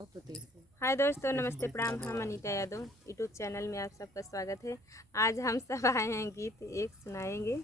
हाय दोस्तों, नमस्ते, प्रणाम। हम अनीता यादव यूट्यूब चैनल में आप सबका स्वागत है। आज हम सब आए हैं गीत एक सुनाएंगे।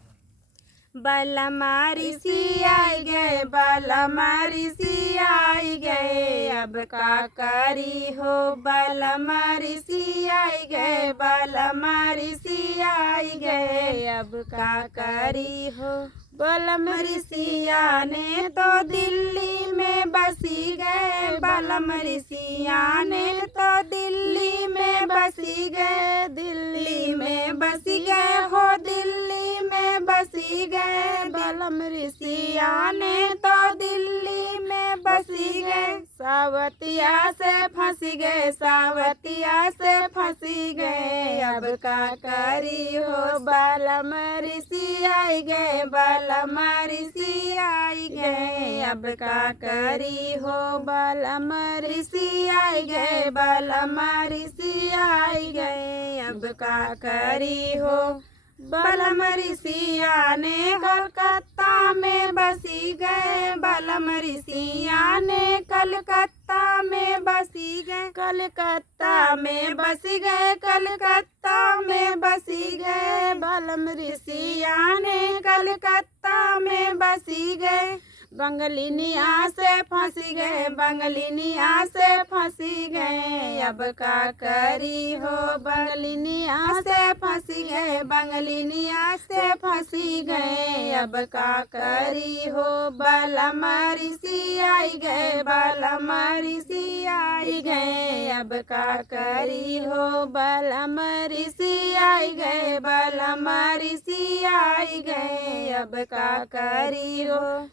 बलमारी सी आई गए, बलमारी सी आई गए, अब का करी हो। बलमारी सी आई गए, बलमारी सी आई गए, अब का करी हो। बलमरी सिया ने तो दिल्ली में बसी गए, बलमरी सिया ने तो दिल्ली में बसी गए, दिल्ली में बसी गए हो, दिल्ली में बसी गए। बलमरी सिया ने तो दिल्ली में बसी गए, सावतिया से फंसी गए, सावतिया से फंसी गए, अब का करी हो। बलमरी सिया आई गए, बलमरी सी आई गए, अब का करी हो। बलमरी सी आई गए, बलमरी सी आई गए, अब का करी हो। बलमरी सिया ने कलकत्ता में बसी गए, बलमरी सिया ने कलकत्ता में बसी गए, कलकत्ता में बसी गए, कलकत्ता में बसी गए। बलमरी सिया ने कलकत्ता में बसी गए, बंगलिनिया से फंसी गए, बंगलिनिया से फंसी गए, अब का करी हो। बंगलिनिया से फंसी गए, बंगलिनिया से फंसी गए, अब का करी हो। बलमरी सी आई गए, बलमरी सी आई गए, अब का करी हो। बलमरी सी आई गए, बलमरी सी आई गए, अब का करी हो।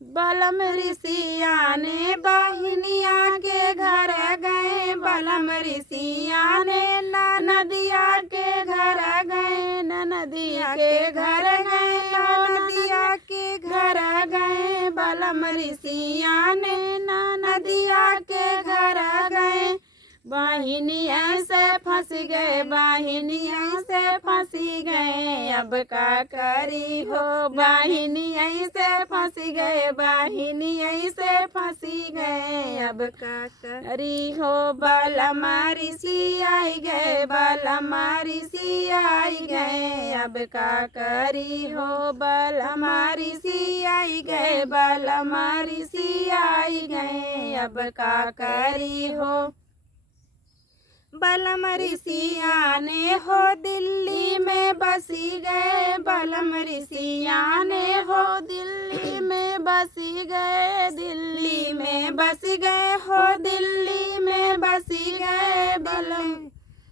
बलमरी सिया ने बहनिया के घर गए, बलमरी सिया ने नदिया के घर गए, नदिया के घर गए, नदिया के घर गए। बलमरी सिया ने नदिया के घर गए, बहनिया से फंस गए, बहनिया से फंसी गए, अब का करी हो। बहनिया से फंसी गए, बहनिया से फंसी गए, अब का करी हो। बलमरी सी आई गए, बलमरी सी आई गए, अब का करी हो। बलमरी सी आई गए, बलमरी सी आई गए, अब का करी हो। बलमरी सिया ने हो दिल्ली में बसी गए, बलमरी सिया ने हो दिल्ली में बसी गए, दिल्ली में बसी गए हो, दिल्ली में बसी गए।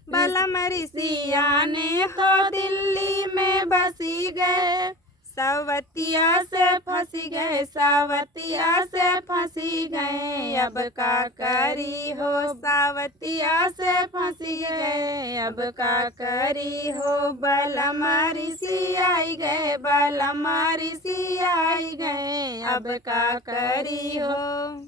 बलमरी सिया ने हो दिल्ली में बसी गए, सावतिया से फंसी गए, सावतिया से फंसी गए, अब का करी हो। सावतिया से फंसी गए, अब का करी हो। बलमरी सी आई गए, बलमरी सी आई गए, अब का करी हो।